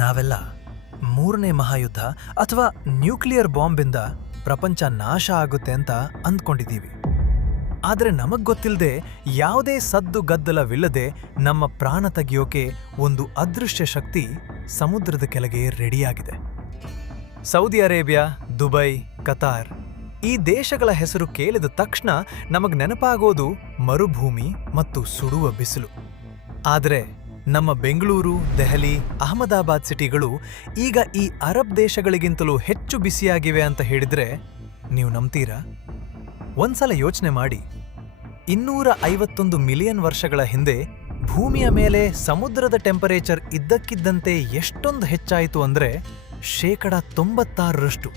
ನಾವೆಲ್ಲ ಮೂರನೇ ಮಹಾಯುದ್ಧ ಅಥವಾ ನ್ಯೂಕ್ಲಿಯರ್ ಬಾಂಬಿಂದ ಪ್ರಪಂಚ ನಾಶ ಆಗುತ್ತೆ ಅಂತ ಅಂದ್ಕೊಂಡಿದ್ದೀವಿ. ಆದರೆ ನಮಗ್ ಗೊತ್ತಿಲ್ಲದೆ ಯಾವುದೇ ಸದ್ದು ಗದ್ದಲವಿಲ್ಲದೆ ನಮ್ಮ ಪ್ರಾಣ ತೆಗೆಯೋಕೆ ಒಂದು ಅದೃಶ್ಯ ಶಕ್ತಿ ಸಮುದ್ರದ ಕೆಳಗೆ ರೆಡಿಯಾಗಿದೆ. ಸೌದಿ ಅರೇಬಿಯಾ, ದುಬೈ, ಕತಾರ್ ಈ ದೇಶಗಳ ಹೆಸರು ಕೇಳಿದ ತಕ್ಷಣ ನಮಗ್ ನೆನಪಾಗೋದು ಮರುಭೂಮಿ ಮತ್ತು ಸುಡುವ ಬಿಸಿಲು. ಆದರೆ ನಮ್ಮ ಬೆಂಗಳೂರು, ದೆಹಲಿ, ಅಹಮದಾಬಾದ್ ಸಿಟಿಗಳು ಈಗ ಈ ಅರಬ್ ದೇಶಗಳಿಗಿಂತಲೂ ಹೆಚ್ಚು ಬಿಸಿಯಾಗಿವೆ ಅಂತ ಹೇಳಿದ್ರೆ ನೀವು ನಂಬ್ತೀರಾ? ಒಂದ್ಸಲ ಯೋಚನೆ ಮಾಡಿ. 251 ಮಿಲಿಯನ್ ವರ್ಷಗಳ ಹಿಂದೆ ಭೂಮಿಯ ಮೇಲೆ ಸಮುದ್ರದ ಟೆಂಪರೇಚರ್ ಇದ್ದಕ್ಕಿದ್ದಂತೆ ಎಷ್ಟೊಂದು ಹೆಚ್ಚಾಯಿತು ಅಂದ್ರೆ 96%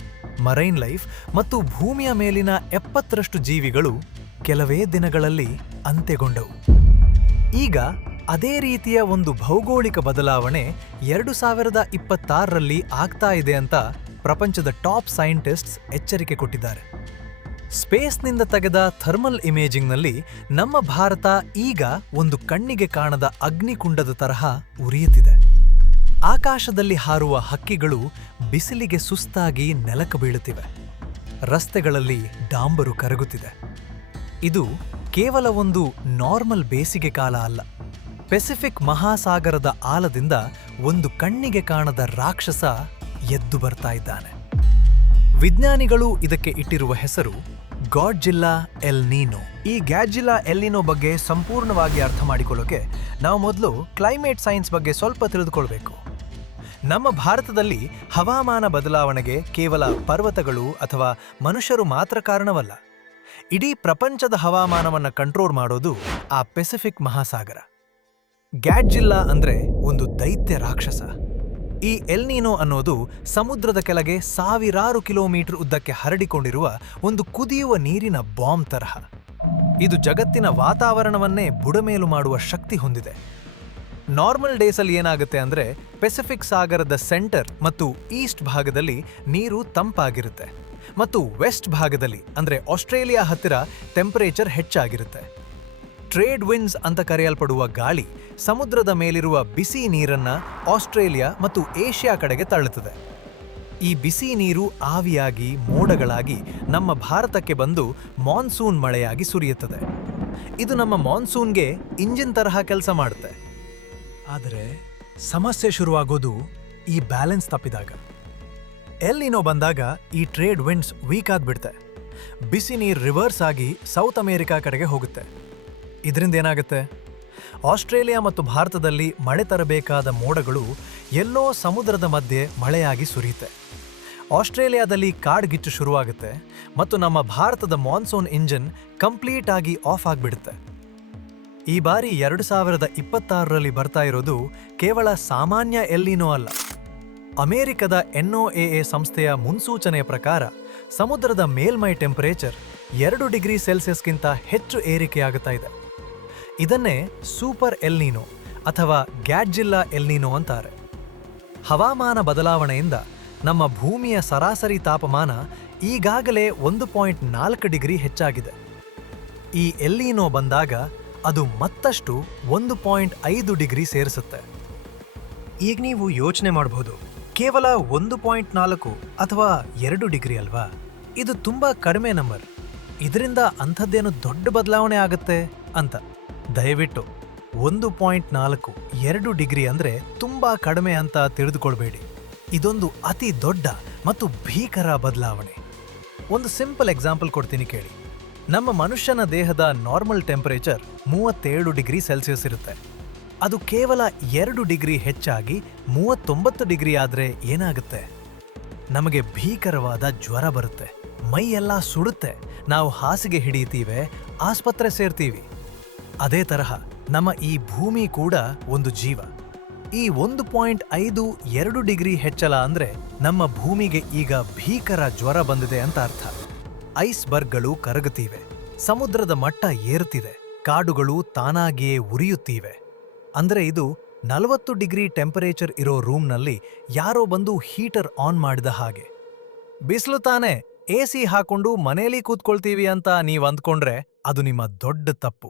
ಮರೈನ್ ಲೈಫ್ ಮತ್ತು ಭೂಮಿಯ ಮೇಲಿನ 70% ಜೀವಿಗಳು ಕೆಲವೇ ದಿನಗಳಲ್ಲಿ ಅಂತ್ಯಗೊಂಡವು. ಈಗ ಅದೇ ರೀತಿಯ ಒಂದು ಭೌಗೋಳಿಕ ಬದಲಾವಣೆ 2026ರಲ್ಲಿ ಆಗ್ತಾ ಇದೆ ಅಂತ ಪ್ರಪಂಚದ ಟಾಪ್ ಸೈಂಟಿಸ್ಟ್ಸ್ ಎಚ್ಚರಿಕೆ ಕೊಟ್ಟಿದ್ದಾರೆ. ಸ್ಪೇಸ್ನಿಂದ ತೆಗೆದ ಥರ್ಮಲ್ ಇಮೇಜಿಂಗ್ನಲ್ಲಿ ನಮ್ಮ ಭಾರತ ಈಗ ಒಂದು ಕಣ್ಣಿಗೆ ಕಾಣದ ಅಗ್ನಿಕುಂಡದ ತರಹ ಉರಿಯುತ್ತಿದೆ. ಆಕಾಶದಲ್ಲಿ ಹಾರುವ ಹಕ್ಕಿಗಳು ಬಿಸಿಲಿಗೆ ಸುಸ್ತಾಗಿ ನೆಲಕ್ಕೆ ಬೀಳುತ್ತಿವೆ. ರಸ್ತೆಗಳಲ್ಲಿ ಡಾಂಬರು ಕರಗುತ್ತಿದೆ. ಇದು ಕೇವಲ ಒಂದು ನಾರ್ಮಲ್ ಬೇಸಿಗೆ ಕಾಲ ಅಲ್ಲ. ಪೆಸಿಫಿಕ್ ಮಹಾಸಾಗರದ ಆಳದಿಂದ ಒಂದು ಕಣ್ಣಿಗೆ ಕಾಣದ ರಾಕ್ಷಸ ಎದ್ದು ಬರ್ತಾ ಇದ್ದಾನೆ. ವಿಜ್ಞಾನಿಗಳು ಇದಕ್ಕೆ ಇಟ್ಟಿರುವ ಹೆಸರು ಗಾಡ್ಜಿಲ್ಲಾ ಎಲ್ ನೀನೋ. ಈ ಗ್ಯಾಡ್ಜಿಲ್ಲಾ ಎಲ್ ನೀನೋ ಬಗ್ಗೆ ಸಂಪೂರ್ಣವಾಗಿ ಅರ್ಥ ಮಾಡಿಕೊಳ್ಳೋಕೆ ನಾವು ಮೊದಲು ಕ್ಲೈಮೇಟ್ ಸೈನ್ಸ್ ಬಗ್ಗೆ ಸ್ವಲ್ಪ ತಿಳಿದುಕೊಳ್ಬೇಕು. ನಮ್ಮ ಭಾರತದಲ್ಲಿ ಹವಾಮಾನ ಬದಲಾವಣೆಗೆ ಕೇವಲ ಪರ್ವತಗಳು ಅಥವಾ ಮನುಷ್ಯರು ಮಾತ್ರ ಕಾರಣವಲ್ಲ. ಇಡೀ ಪ್ರಪಂಚದ ಹವಾಮಾನವನ್ನು ಕಂಟ್ರೋಲ್ ಮಾಡೋದು ಆ ಪೆಸಿಫಿಕ್ ಮಹಾಸಾಗರ. ಗ್ಯಾಡ್ಜಿಲ್ಲಾ ಅಂದ್ರೆ ಒಂದು ದೈತ್ಯ ರಾಕ್ಷಸ. ಈ ಎಲ್ ನೀನೋ ಅನ್ನೋದು ಸಮುದ್ರದ ಕೆಳಗೆ ಸಾವಿರಾರು ಕಿಲೋಮೀಟರ್ ಉದ್ದಕ್ಕೆ ಹರಡಿಕೊಂಡಿರುವ ಒಂದು ಕುದಿಯುವ ನೀರಿನ ಬಾಂಬ್ ತರಹ. ಇದು ಜಗತ್ತಿನ ವಾತಾವರಣವನ್ನೇ ಬುಡಮೇಲು ಮಾಡುವ ಶಕ್ತಿ ಹೊಂದಿದೆ. ನಾರ್ಮಲ್ ಡೇಸಲ್ಲಿ ಏನಾಗುತ್ತೆ ಅಂದ್ರೆ ಪೆಸಿಫಿಕ್ ಸಾಗರದ ಸೆಂಟರ್ ಮತ್ತು ಈಸ್ಟ್ ಭಾಗದಲ್ಲಿ ನೀರು ತಂಪಾಗಿರುತ್ತೆ ಮತ್ತು ವೆಸ್ಟ್ ಭಾಗದಲ್ಲಿ ಅಂದ್ರೆ ಆಸ್ಟ್ರೇಲಿಯಾ ಹತ್ತಿರ ಟೆಂಪರೇಚರ್ ಹೆಚ್ಚಾಗಿರುತ್ತೆ. ಟ್ರೇಡ್ ವಿಂಡ್ಸ್ ಅಂತ ಕರೆಯಲ್ಪಡುವ ಗಾಳಿ ಸಮುದ್ರದ ಮೇಲಿರುವ ಬಿಸಿ ನೀರನ್ನ ಆಸ್ಟ್ರೇಲಿಯಾ ಮತ್ತು ಏಷ್ಯಾ ಕಡೆಗೆ ತಳ್ಳುತ್ತದೆ. ಈ ಬಿಸಿ ನೀರು ಆವಿಯಾಗಿ ಮೋಡಗಳಾಗಿ ನಮ್ಮ ಭಾರತಕ್ಕೆ ಬಂದು ಮಾನ್ಸೂನ್ ಮಳೆಯಾಗಿ ಸುರಿಯುತ್ತದೆ. ಇದು ನಮ್ಮ ಮಾನ್ಸೂನ್ಗೆ ಇಂಜಿನ್ ತರಹ ಕೆಲಸ ಮಾಡುತ್ತೆ. ಆದರೆ ಸಮಸ್ಯೆ ಶುರುವಾಗೋದು ಈ ಬ್ಯಾಲೆನ್ಸ್ ತಪ್ಪಿದಾಗ. ಎಲ್ ನೀನೋ ಬಂದಾಗ ಈ ಟ್ರೇಡ್ ವಿಂಡ್ಸ್ ವೀಕ್ ಆಗ್ಬಿಡುತ್ತೆ. ಬಿಸಿ ನೀರು ರಿವರ್ಸ್ ಆಗಿ ಸೌತ್ ಅಮೆರಿಕಾ ಕಡೆಗೆ ಹೋಗುತ್ತೆ. ಇದರಿಂದ ಏನಾಗುತ್ತೆ? ಆಸ್ಟ್ರೇಲಿಯಾ ಮತ್ತು ಭಾರತದಲ್ಲಿ ಮಳೆ ತರಬೇಕಾದ ಮೋಡಗಳು ಎಲ್ಲೋ ಸಮುದ್ರದ ಮಧ್ಯೆ ಮಳೆಯಾಗಿ ಸುರಿಯುತ್ತೆ. ಆಸ್ಟ್ರೇಲಿಯಾದಲ್ಲಿ ಕಾಡ್ಗಿಚ್ಚು ಶುರುವಾಗುತ್ತೆ ಮತ್ತು ನಮ್ಮ ಭಾರತದ ಮಾನ್ಸೂನ್ ಇಂಜಿನ್ ಕಂಪ್ಲೀಟ್ ಆಗಿ ಆಫ್ ಆಗಿಬಿಡುತ್ತೆ. ಈ ಬಾರಿ 2026ರಲ್ಲಿ ಬರ್ತಾ ಇರೋದು ಕೇವಲ ಸಾಮಾನ್ಯ ಎಲ್ ನೀನೋ ಅಲ್ಲ. ಅಮೆರಿಕದ NOAA ಸಂಸ್ಥೆಯ ಮುನ್ಸೂಚನೆಯ ಪ್ರಕಾರ ಸಮುದ್ರದ ಮೇಲ್ಮೈ ಟೆಂಪರೇಚರ್ 2 ಡಿಗ್ರಿ ಸೆಲ್ಸಿಯಸ್ಗಿಂತ ಹೆಚ್ಚು ಏರಿಕೆಯಾಗುತ್ತಾ ಇದೆ. ಇದನ್ನೇ ಸೂಪರ್ ಎಲ್ ನೀನೋ ಅಥವಾ ಗ್ಯಾಡ್ಜಿಲ್ಲಾ ಎಲ್ ನೀನೋ ಅಂತಾರೆ. ಹವಾಮಾನ ಬದಲಾವಣೆಯಿಂದ ನಮ್ಮ ಭೂಮಿಯ ಸರಾಸರಿ ತಾಪಮಾನ ಈಗಾಗಲೇ 1.4 ಡಿಗ್ರಿ ಹೆಚ್ಚಾಗಿದೆ. ಈ ಎಲ್ ನೀನೋ ಬಂದಾಗ ಅದು ಮತ್ತಷ್ಟು 1.5 ಡಿಗ್ರಿ ಸೇರಿಸುತ್ತೆ. ಈಗ ನೀವು ಯೋಚನೆ ಮಾಡಬಹುದು, ಕೇವಲ 1.4 ಅಥವಾ 2 ಡಿಗ್ರಿ ಅಲ್ವಾ? ಇದು ತುಂಬಾ ಕಡಿಮೆ ನಂಬರ್. ಇದರಿಂದ ಅಂಥದ್ದೇನು ದೊಡ್ಡ ಬದಲಾವಣೆ ಆಗುತ್ತೆ ಅಂತ. ದಯವಿಟ್ಟು 1.4 2 ಡಿಗ್ರಿ ಅಂದ್ರೆ ತುಂಬಾ ಕಡಿಮೆ ಅಂತ ತಿಳಿದುಕೊಳ್ಬೇಡಿ. ಇದೊಂದು ಅತಿ ದೊಡ್ಡ ಮತ್ತು ಭೀಕರ ಬದಲಾವಣೆ. ಒಂದು ಸಿಂಪಲ್ ಎಕ್ಸಾಂಪಲ್ ಕೊಡ್ತೀನಿ ಕೇಳಿ. ನಮ್ಮ ಮನುಷ್ಯನ ದೇಹದ ನಾರ್ಮಲ್ ಟೆಂಪರೇಚರ್ 37 ಡಿಗ್ರಿ ಸೆಲ್ಸಿಯಸ್ ಇರುತ್ತೆ. ಅದು ಕೇವಲ 2 ಡಿಗ್ರಿ ಹೆಚ್ಚಾಗಿ 39 ಡಿಗ್ರಿ ಆದ್ರೆ ಏನಾಗುತ್ತೆ? ನಮಗೆ ಭೀಕರವಾದ ಜ್ವರ ಬರುತ್ತೆ, ಮೈಯೆಲ್ಲ ಸುಡುತ್ತೆ, ನಾವು ಹಾಸಿಗೆ ಹಿಡಿಯುತ್ತೀವಿ, ಆಸ್ಪತ್ರೆ ಸೇರ್ತೀವಿ. ಅದೇ ತರಹ ನಮ್ಮ ಈ ಭೂಮಿ ಕೂಡ ಒಂದು ಜೀವ. ಈ 1.5 2 ಡಿಗ್ರಿ ಹೆಚ್ಚಳ ಅಂದ್ರೆ ನಮ್ಮ ಭೂಮಿಗೆ ಈಗ ಭೀಕರ ಜ್ವರ ಬಂದಿದೆ ಅಂತ ಅರ್ಥ. ಐಸ್ಬರ್ಗ್ಗಳು ಕರಗುತ್ತಿವೆ, ಸಮುದ್ರದ ಮಟ್ಟ ಏರುತ್ತಿದೆ, ಕಾಡುಗಳು ತಾನಾಗಿಯೇ ಉರಿಯುತ್ತಿವೆ. ಅಂದ್ರೆ ಇದು 40 ಡಿಗ್ರಿ ಟೆಂಪರೇಚರ್ ಇರೋ ರೂಮ್ನಲ್ಲಿ ಯಾರೋ ಬಂದು ಹೀಟರ್ ಆನ್ ಮಾಡಿದ ಹಾಗೆ. ಬಿಸಿಲು ತಾನೆ, AC ಹಾಕೊಂಡು ಮನೇಲಿ ಕೂತ್ಕೊಳ್ತೀವಿ ಅಂತ ನೀವು ಅಂದ್ಕೊಂಡ್ರೆ ಅದು ನಿಮ್ಮ ದೊಡ್ಡ ತಪ್ಪು.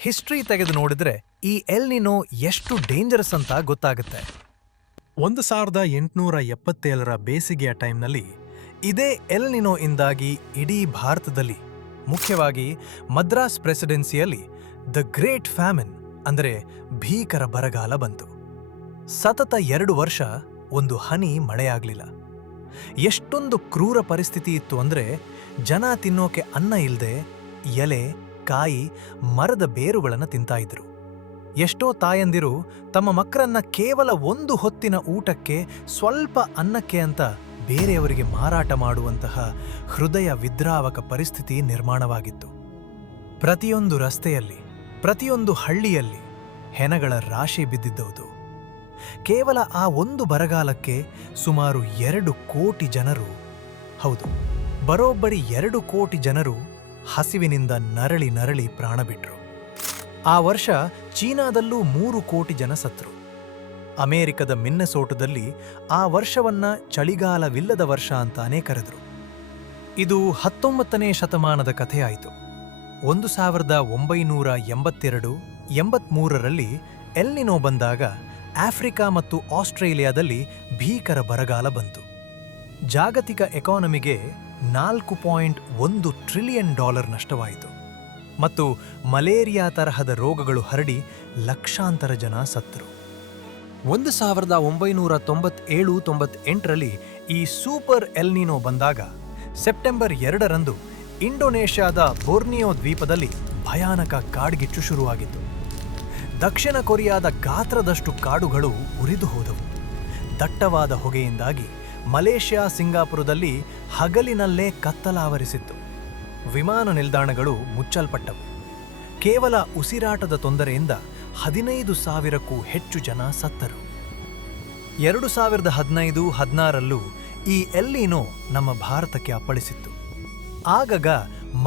ಹಿಸ್ಟ್ರಿ ತೆಗೆದು ನೋಡಿದ್ರೆ ಈ ಎಲ್ ನೀನೋ ಎಷ್ಟು ಡೇಂಜರಸ್ ಅಂತ ಗೊತ್ತಾಗುತ್ತೆ. 1877ರ ಬೇಸಿಗೆಯ ಟೈಮ್ನಲ್ಲಿ ಇದೇ ಎಲ್ ನಿನೋ ಇಂದಾಗಿ ಇಡೀ ಭಾರತದಲ್ಲಿ, ಮುಖ್ಯವಾಗಿ ಮದ್ರಾಸ್ ಪ್ರೆಸಿಡೆನ್ಸಿಯಲ್ಲಿ ದ ಗ್ರೇಟ್ ಫ್ಯಾಮಿನ್ ಅಂದರೆ ಭೀಕರ ಬರಗಾಲ ಬಂತು. ಸತತ 2 ವರ್ಷ ಒಂದು ಹನಿ ಮಳೆಯಾಗ್ಲಿಲ್ಲ. ಎಷ್ಟೊಂದು ಕ್ರೂರ ಪರಿಸ್ಥಿತಿ ಇತ್ತು ಅಂದ್ರೆ ಜನ ತಿನ್ನೋಕೆ ಅನ್ನ ಇಲ್ದೆ ಎಲೆ, ಕಾಯಿ, ಮರದ ಬೇರುಗಳನ್ನು ತಿಂತಾ ಇದ್ರು. ಎಷ್ಟೋ ತಾಯಂದಿರು ತಮ್ಮ ಮಕ್ಕಳನ್ನ ಕೇವಲ ಒಂದು ಹೊತ್ತಿನ ಊಟಕ್ಕೆ, ಸ್ವಲ್ಪ ಅನ್ನಕ್ಕೆ ಅಂತ ಬೇರೆಯವರಿಗೆ ಮಾರಾಟ ಮಾಡುವಂತಹ ಹೃದಯ ವಿದ್ರಾವಕ ಪರಿಸ್ಥಿತಿ ನಿರ್ಮಾಣವಾಗಿತ್ತು. ಪ್ರತಿಯೊಂದು ರಸ್ತೆಯಲ್ಲಿ, ಪ್ರತಿಯೊಂದು ಹಳ್ಳಿಯಲ್ಲಿ ಹೆಣಗಳ ರಾಶಿ ಬಿದ್ದಿದ್ದವು. ಕೇವಲ ಆ ಒಂದು ಬರಗಾಲಕ್ಕೆ ಸುಮಾರು 2 ಕೋಟಿ ಜನರು, ಹೌದು, ಬರೋಬ್ಬರಿ 2 ಕೋಟಿ ಜನರು ಹಸಿವಿನಿಂದ ನರಳಿ ನರಳಿ ಪ್ರಾಣ ಬಿಟ್ರು. ಆ ವರ್ಷ ಚೀನಾದಲ್ಲೂ 3 ಕೋಟಿ ಜನ ಸತ್ರು. ಅಮೆರಿಕದ ಮಿನ್ನೆಸೋಟದಲ್ಲಿ ಆ ವರ್ಷವನ್ನ ಚಳಿಗಾಲವಿಲ್ಲದ ವರ್ಷ ಅಂತಾನೇ ಕರೆದ್ರು. ಇದು 19ನೇ ಶತಮಾನದ ಕಥೆಯಾಯಿತು. 1982-83ರಲ್ಲಿ ಎಲ್ ನಿನೋ ಬಂದಾಗ ಆಫ್ರಿಕಾ ಮತ್ತು ಆಸ್ಟ್ರೇಲಿಯಾದಲ್ಲಿ ಭೀಕರ ಬರಗಾಲ ಬಂತು. ಜಾಗತಿಕ ಎಕಾನಮಿಗೆ $4.1 ಟ್ರಿಲಿಯನ್ ನಷ್ಟವಾಯಿತು ಮತ್ತು ಮಲೇರಿಯಾ ತರಹದ ರೋಗಗಳು ಹರಡಿ ಲಕ್ಷಾಂತರ ಜನ ಸತ್ತರು. 1997-98ರಲ್ಲಿ ಈ ಸೂಪರ್ ಎಲ್ ನಿನೋ ಬಂದಾಗ ಸೆಪ್ಟೆಂಬರ್ 2ರಂದು ಇಂಡೋನೇಷ್ಯಾದ ಬೋರ್ನಿಯೋ ದ್ವೀಪದಲ್ಲಿ ಭಯಾನಕ ಕಾಡ್ಗಿಚ್ಚು ಶುರುವಾಗಿತ್ತು. ದಕ್ಷಿಣ ಕೊರಿಯಾದ ಗಾತ್ರದಷ್ಟು ಕಾಡುಗಳು ಉರಿದು ಹೋದವು. ದಟ್ಟವಾದ ಹೊಗೆಯಿಂದಾಗಿ ಮಲೇಷ್ಯಾ, ಸಿಂಗಾಪುರದಲ್ಲಿ ಹಗಲಿನಲ್ಲೇ ಕತ್ತಲಾವರಿಸಿತ್ತು. ವಿಮಾನ ನಿಲ್ದಾಣಗಳು ಮುಚ್ಚಲ್ಪಟ್ಟವು. ಕೇವಲ ಉಸಿರಾಟದ ತೊಂದರೆಯಿಂದ 15,000ಕ್ಕೂ ಹೆಚ್ಚು ಜನ ಸತ್ತರು. 2015-16ರಲ್ಲೂ ಈ ಎಲ್ ನಿನೋ ನಮ್ಮ ಭಾರತಕ್ಕೆ ಅಪ್ಪಳಿಸಿತ್ತು. ಆಗಾಗ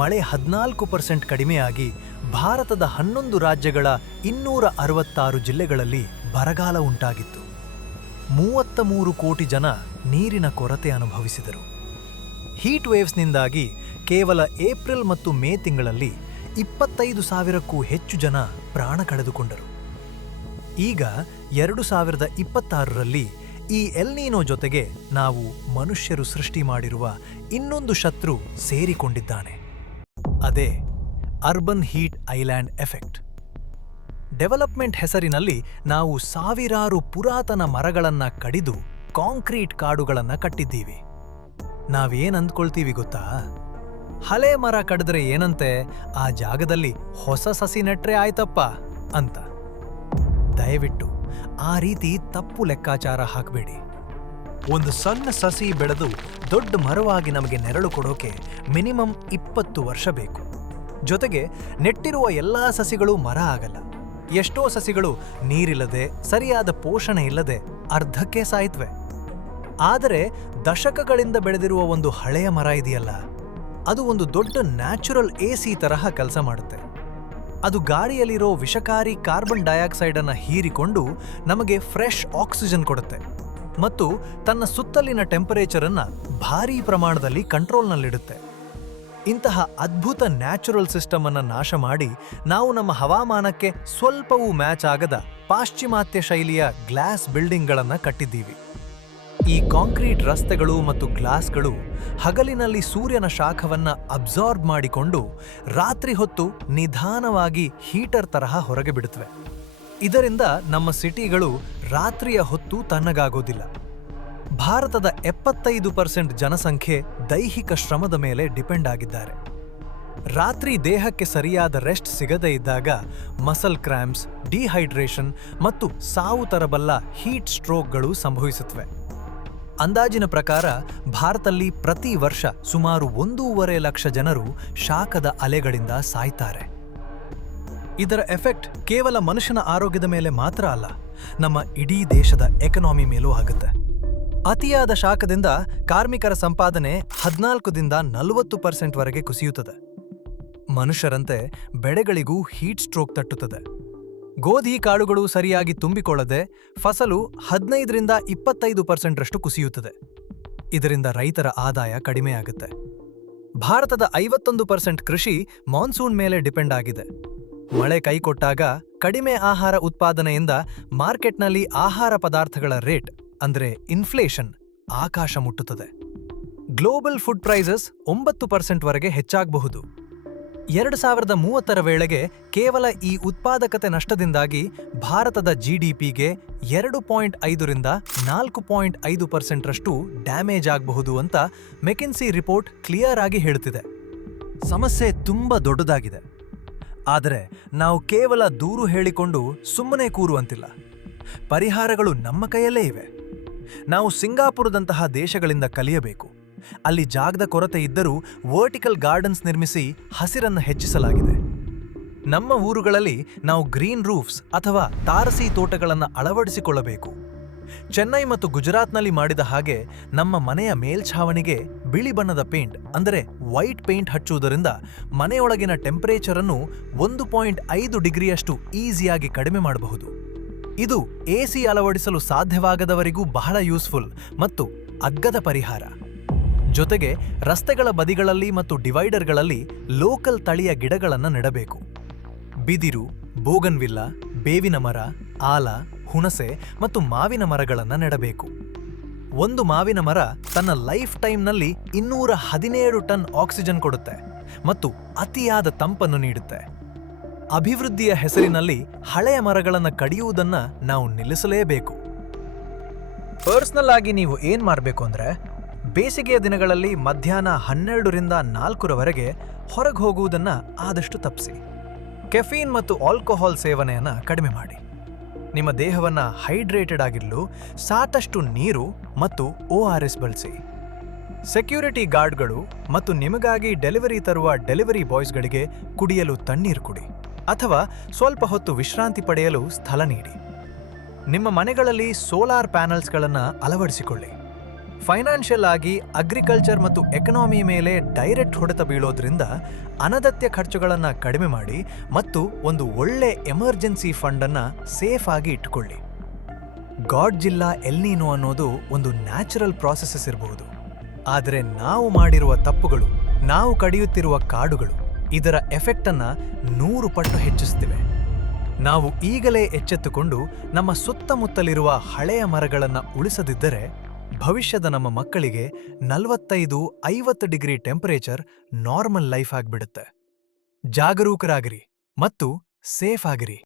ಮಳೆ 14% ಕಡಿಮೆಯಾಗಿ ಭಾರತದ 11 ರಾಜ್ಯಗಳ 266 ಜಿಲ್ಲೆಗಳಲ್ಲಿ ಬರಗಾಲ ಉಂಟಾಗಿತ್ತು. 33 ಕೋಟಿ ಜನ ನೀರಿನ ಕೊರತೆ ಅನುಭವಿಸಿದರು. ಹೀಟ್ ವೇವ್ಸ್ನಿಂದಾಗಿ ಕೇವಲ ಏಪ್ರಿಲ್ ಮತ್ತು ಮೇ ತಿಂಗಳಲ್ಲಿ 25,000ಕ್ಕೂ ಹೆಚ್ಚು ಜನ ಪ್ರಾಣ ಕಳೆದುಕೊಂಡರು. ಈಗ 2026ರಲ್ಲಿ ಈ ಎಲ್ ನಿನೋ ಜೊತೆಗೆ ನಾವು ಮನುಷ್ಯರು ಸೃಷ್ಟಿ ಮಾಡಿರುವ ಇನ್ನೊಂದು ಶತ್ರು ಸೇರಿಕೊಂಡಿದ್ದಾನೆ. ಅದೇ urban heat island effect. Development ಹೆಸರಿನಲ್ಲಿ ನಾವು ಸಾವಿರಾರು ಪುರಾತನ ಮರಗಳನ್ನ ಕಡಿದು ಕಾಂಕ್ರೀಟ್ ಕಾಡುಗಳನ್ನ ಕಟ್ಟಿದ್ದೀವಿ. ನಾವೇನ್ ಅಂದ್ಕೊಳ್ತೀವಿ ಗೊತ್ತಾ? ಹಳೆ ಮರ ಕಡಿದ್ರೆ ಏನಂತೆ, ಆ ಜಾಗದಲ್ಲಿ ಹೊಸ ಸಸಿ ನೆಟ್ರೆ ಆಯ್ತಪ್ಪ ಅಂತ. ದಯವಿಟ್ಟು ಆ ರೀತಿ ತಪ್ಪು ಲೆಕ್ಕಾಚಾರ ಹಾಕಬೇಡಿ. ಒಂದು ಸಣ್ಣ ಸಸಿ ಬೆಳೆದು ದೊಡ್ಡ ಮರವಾಗಿ ನಮಗೆ ನೆರಳು ಕೊಡೋಕೆ ಮಿನಿಮಮ್ 20 ವರ್ಷ ಬೇಕು. ಜೊತೆಗೆ ನೆಟ್ಟಿರುವ ಎಲ್ಲಾ ಸಸಿಗಳು ಮರ ಆಗಲ್ಲ. ಎಷ್ಟೋ ಸಸಿಗಳು ನೀರಿಲ್ಲದೆ, ಸರಿಯಾದ ಪೋಷಣೆ ಇಲ್ಲದೆ ಅರ್ಧಕ್ಕೆ ಸಾಯ್ತ್ವೆ. ಆದರೆ ದಶಕಗಳಿಂದ ಬೆಳೆದಿರುವ ಒಂದು ಹಳೆಯ ಮರ ಇದೆಯಲ್ಲ, ಅದು ಒಂದು ದೊಡ್ಡ ನ್ಯಾಚುರಲ್ AC ತರಹ ಕೆಲಸ ಮಾಡುತ್ತೆ. ಅದು ಗಾಳಿಯಲ್ಲಿರೋ ವಿಷಕಾರಿ ಕಾರ್ಬನ್ ಡೈಆಕ್ಸೈಡ್ ಅನ್ನು ಹೀರಿಕೊಂಡು ನಮಗೆ ಫ್ರೆಶ್ ಆಕ್ಸಿಜನ್ ಕೊಡುತ್ತೆ ಮತ್ತು ತನ್ನ ಸುತ್ತಲಿನ ಟೆಂಪರೇಚರ್ ಅನ್ನು ಭಾರೀ ಪ್ರಮಾಣದಲ್ಲಿ ಕಂಟ್ರೋಲ್ನಲ್ಲಿಡುತ್ತೆ. ಇಂತಹ ಅದ್ಭುತ ನ್ಯಾಚುರಲ್ ಸಿಸ್ಟಮ್ ಅನ್ನು ನಾಶ ಮಾಡಿ ನಾವು ನಮ್ಮ ಹವಾಮಾನಕ್ಕೆ ಸ್ವಲ್ಪವೂ ಮ್ಯಾಚ್ ಆಗದ ಪಾಶ್ಚಿಮಾತ್ಯ ಶೈಲಿಯ ಗ್ಲಾಸ್ ಬಿಲ್ಡಿಂಗ್ಗಳನ್ನು ಕಟ್ಟಿದ್ದೀವಿ. ಈ ಕಾಂಕ್ರೀಟ್ ರಸ್ತೆಗಳು ಮತ್ತು ಗ್ಲಾಸ್ಗಳು ಹಗಲಿನಲ್ಲಿ ಸೂರ್ಯನ ಶಾಖವನ್ನ ಅಬ್ಸಾರ್ಬ್ ಮಾಡಿಕೊಂಡು ರಾತ್ರಿ ಹೊತ್ತು ನಿಧಾನವಾಗಿ ಹೀಟರ್ ತರಹ ಹೊರಗೆ ಬಿಡುತ್ತವೆ. ಇದರಿಂದ ನಮ್ಮ ಸಿಟಿಗಳು ರಾತ್ರಿಯ ಹೊತ್ತು ತಣ್ಣಗಾಗೋದಿಲ್ಲ. ಭಾರತದ 75% ಜನಸಂಖ್ಯೆ ದೈಹಿಕ ಶ್ರಮದ ಮೇಲೆ ಡಿಪೆಂಡ್ ಆಗಿದ್ದಾರೆ. ರಾತ್ರಿ ದೇಹಕ್ಕೆ ಸರಿಯಾದ ರೆಸ್ಟ್ ಸಿಗದೇ ಇದ್ದಾಗ ಮಸಲ್ ಕ್ರ್ಯಾಂಪ್ಸ್, ಡಿಹೈಡ್ರೇಷನ್ ಮತ್ತು ಸಾವು ತರಬಲ್ಲ ಹೀಟ್ ಸ್ಟ್ರೋಕ್ಗಳು ಸಂಭವಿಸುತ್ತವೆ. ಅಂದಾಜಿನ ಪ್ರಕಾರ ಭಾರತದಲ್ಲಿ ಪ್ರತಿ ವರ್ಷ ಸುಮಾರು 1.5 ಲಕ್ಷ ಜನರು ಶಾಖದ ಅಲೆಗಳಿಂದ ಸಾಯ್ತಾರೆ. ಇದರ ಎಫೆಕ್ಟ್ ಕೇವಲ ಮನುಷ್ಯನ ಆರೋಗ್ಯದ ಮೇಲೆ ಮಾತ್ರ ಅಲ್ಲ, ನಮ್ಮ ಇಡೀ ದೇಶದ ಎಕನಾಮಿ ಮೇಲೂ ಆಗುತ್ತೆ. ಅತಿಯಾದ ಶಾಖದಿಂದ ಕಾರ್ಮಿಕರ ಸಂಪಾದನೆ 14-40% ವರೆಗೆ ಕುಸಿಯುತ್ತದೆ. ಮನುಷ್ಯರಂತೆ ಬೆಳೆಗಳಿಗೂ ಹೀಟ್ ಸ್ಟ್ರೋಕ್ ತಟ್ಟುತ್ತದೆ. ಗೋಧಿ ಕಾಳುಗಳು ಸರಿಯಾಗಿ ತುಂಬಿಕೊಳ್ಳದೆ ಫಸಲು 15-25% ಕುಸಿಯುತ್ತದೆ. ಇದರಿಂದ ರೈತರ ಆದಾಯ ಕಡಿಮೆಯಾಗುತ್ತೆ. ಭಾರತದ 51% ಕೃಷಿ ಮಾನ್ಸೂನ್ ಮೇಲೆ ಡಿಪೆಂಡ್ ಆಗಿದೆ. ಮಳೆ ಕೈಕೊಟ್ಟಾಗ ಕಡಿಮೆ ಆಹಾರ ಉತ್ಪಾದನೆಯಿಂದ ಮಾರ್ಕೆಟ್ನಲ್ಲಿ ಆಹಾರ ಪದಾರ್ಥಗಳ ರೇಟ್ ಅಂದ್ರೆ ಇನ್ಫ್ಲೇಷನ್ ಆಕಾಶ ಮುಟ್ಟುತ್ತದೆ. ಗ್ಲೋಬಲ್ ಫುಡ್ ಪ್ರೈಸಸ್ 9% ವರೆಗೆ ಹೆಚ್ಚಾಗಬಹುದು. 2030ರ ವೇಳೆಗೆ ಕೇವಲ ಈ ಉತ್ಪಾದಕತೆ ನಷ್ಟದಿಂದಾಗಿ ಭಾರತದ ಜಿಡಿಪಿಗೆ 2.5ರಿಂದ 4.5%ರಷ್ಟು ಡ್ಯಾಮೇಜ್ ಆಗಬಹುದು ಅಂತ ಮೆಕಿನ್ಸಿ ರಿಪೋರ್ಟ್ ಕ್ಲಿಯರ್ ಆಗಿ ಹೇಳುತ್ತಿದೆ. ಸಮಸ್ಯೆ ತುಂಬಾ ದೊಡ್ಡದಾಗಿದೆ. ಆದರೆ ನಾವು ಕೇವಲ ದೂರು ಹೇಳಿಕೊಂಡು ಸುಮ್ಮನೆ ಕೂರುವಂತಿಲ್ಲ. ಪರಿಹಾರಗಳು ನಮ್ಮ ಕೈಯಲ್ಲೇ ಇವೆ. ನಾವು ಸಿಂಗಾಪುರದಂತಹ ದೇಶಗಳಿಂದ ಕಲಿಯಬೇಕು. ಅಲ್ಲಿ ಜಾಗದ ಕೊರತೆ ಇದ್ದರೂ ವರ್ಟಿಕಲ್ ಗಾರ್ಡನ್ಸ್ ನಿರ್ಮಿಸಿ ಹಸಿರನ್ನು ಹೆಚ್ಚಿಸಲಾಗಿದೆ. ನಮ್ಮ ಊರುಗಳಲ್ಲಿ ನಾವು ಗ್ರೀನ್ ರೂಫ್ಸ್ ಅಥವಾ ತಾರಸಿ ತೋಟಗಳನ್ನು ಅಳವಡಿಸಿಕೊಳ್ಳಬೇಕು. ಚೆನ್ನೈ ಮತ್ತು ಗುಜರಾತ್ನಲ್ಲಿ ಮಾಡಿದ ಹಾಗೆ ನಮ್ಮ ಮನೆಯ ಮೇಲ್ಛಾವಣಿಗೆ ಬಿಳಿ ಬಣ್ಣದ ಪೇಂಟ್ ಅಂದರೆ ವೈಟ್ ಪೇಂಟ್ ಹಚ್ಚುವುದರಿಂದ ಮನೆಯೊಳಗಿನ ಟೆಂಪರೇಚರ್ ಅನ್ನು 1.5 ಡಿಗ್ರಿಯಷ್ಟು ಈಸಿಯಾಗಿ ಕಡಿಮೆ ಮಾಡಬಹುದು. ಇದು ಎಸಿ ಅಳವಡಿಸಲು ಸಾಧ್ಯವಾಗದವರಿಗೂ ಬಹಳ ಯೂಸ್ಫುಲ್ ಮತ್ತು ಅಗ್ಗದ ಪರಿಹಾರ. ಜೊತೆಗೆ ರಸ್ತೆಗಳ ಬದಿಗಳಲ್ಲಿ ಮತ್ತು ಡಿವೈಡರ್ಗಳಲ್ಲಿ ಲೋಕಲ್ ತಳಿಯ ಗಿಡಗಳನ್ನು ನೆಡಬೇಕು. ಬಿದಿರು, ಬೋಗನ್ವಿಲ್ಲ, ಬೇವಿನ ಮರ, ಆಲ, ಹುಣಸೆ ಮತ್ತು ಮಾವಿನ ಮರಗಳನ್ನು ನೆಡಬೇಕು. ಒಂದು ಮಾವಿನ ಮರ ತನ್ನ ಲೈಫ್ ಟೈಮ್ನಲ್ಲಿ 217 ಟನ್ ಆಕ್ಸಿಜನ್ ಕೊಡುತ್ತೆ ಮತ್ತು ಅತಿಯಾದ ತಂಪನ್ನು ನೀಡುತ್ತೆ. ಅಭಿವೃದ್ಧಿಯ ಹೆಸರಿನಲ್ಲಿ ಹಳೆಯ ಮರಗಳನ್ನು ಕಡಿಯುವುದನ್ನು ನಾವು ನಿಲ್ಲಿಸಲೇಬೇಕು. ಪರ್ಸನಲ್ ಆಗಿ ನೀವು ಏನ್ ಮಾಡಬೇಕು ಅಂದ್ರೆ, ಬೇಸಿಗೆಯ ದಿನಗಳಲ್ಲಿ ಮಧ್ಯಾಹ್ನ 12ರಿಂದ 4ರವರೆಗೆ ಹೊರಗೆ ಹೋಗುವುದನ್ನು ಆದಷ್ಟು ತಪ್ಪಿಸಿ. ಕೆಫೀನ್ ಮತ್ತು ಆಲ್ಕೋಹಾಲ್ ಸೇವನೆಯನ್ನು ಕಡಿಮೆ ಮಾಡಿ. ನಿಮ್ಮ ದೇಹವನ್ನು ಹೈಡ್ರೇಟೆಡ್ ಆಗಿರಲು ಸಾಕಷ್ಟು ನೀರು ಮತ್ತು ORS ಬಳಸಿ. ಸೆಕ್ಯೂರಿಟಿ ಗಾರ್ಡ್ಗಳು ಮತ್ತು ನಿಮಗಾಗಿ ಡೆಲಿವರಿ ತರುವ ಡೆಲಿವರಿ ಬಾಯ್ಸ್ಗಳಿಗೆ ಕುಡಿಯಲು ತಣ್ಣೀರು ಕುಡಿ ಅಥವಾ ಸ್ವಲ್ಪ ಹೊತ್ತು ವಿಶ್ರಾಂತಿ ಪಡೆಯಲು ಸ್ಥಳ ನೀಡಿ. ನಿಮ್ಮ ಮನೆಗಳಲ್ಲಿ ಸೋಲಾರ್ ಪ್ಯಾನಲ್ಸ್ಗಳನ್ನು ಅಳವಡಿಸಿಕೊಳ್ಳಿ. ಫೈನಾನ್ಷಿಯಲ್ ಆಗಿ ಅಗ್ರಿಕಲ್ಚರ್ ಮತ್ತು ಎಕನಾಮಿ ಮೇಲೆ ಡೈರೆಕ್ಟ್ ಹೊಡೆತ ಬೀಳೋದ್ರಿಂದ ಅನಗತ್ಯ ಖರ್ಚುಗಳನ್ನು ಕಡಿಮೆ ಮಾಡಿ ಮತ್ತು ಒಂದು ಒಳ್ಳೆ ಎಮರ್ಜೆನ್ಸಿ ಫಂಡನ್ನು ಸೇಫ್ ಆಗಿ ಇಟ್ಟುಕೊಳ್ಳಿ. ಗಾಡ್ಜಿಲ್ಲಾ ಎಲ್ನಿನೋ ಅನ್ನೋದು ಒಂದು ನ್ಯಾಚುರಲ್ ಪ್ರಾಸೆಸಸ್ ಇರಬಹುದು. ಆದರೆ ನಾವು ಮಾಡಿರುವ ತಪ್ಪುಗಳು, ನಾವು ಕಡಿಯುತ್ತಿರುವ ಕಾಡುಗಳು ಇದರ ಎಫೆಕ್ಟನ್ನು 100 ಪಟ್ಟು ಹೆಚ್ಚಿಸುತ್ತಿವೆ. ನಾವು ಈಗಲೇ ಎಚ್ಚೆತ್ತುಕೊಂಡು ನಮ್ಮ ಸುತ್ತಮುತ್ತಲಿರುವ ಹಳೆಯ ಮರಗಳನ್ನು ಉಳಿಸದಿದ್ದರೆ ಭವಿಷ್ಯದ ನಮ್ಮ ಮಕ್ಕಳಿಗೆ 45-50 ಡಿಗ್ರಿ ಟೆಂಪರೇಚರ್ ನಾರ್ಮಲ್ ಲೈಫ್ ಆಗ್ಬಿಡುತ್ತೆ. ಜಾಗರೂಕರಾಗಿರಿ ಮತ್ತು ಸೇಫ್ ಆಗಿರಿ.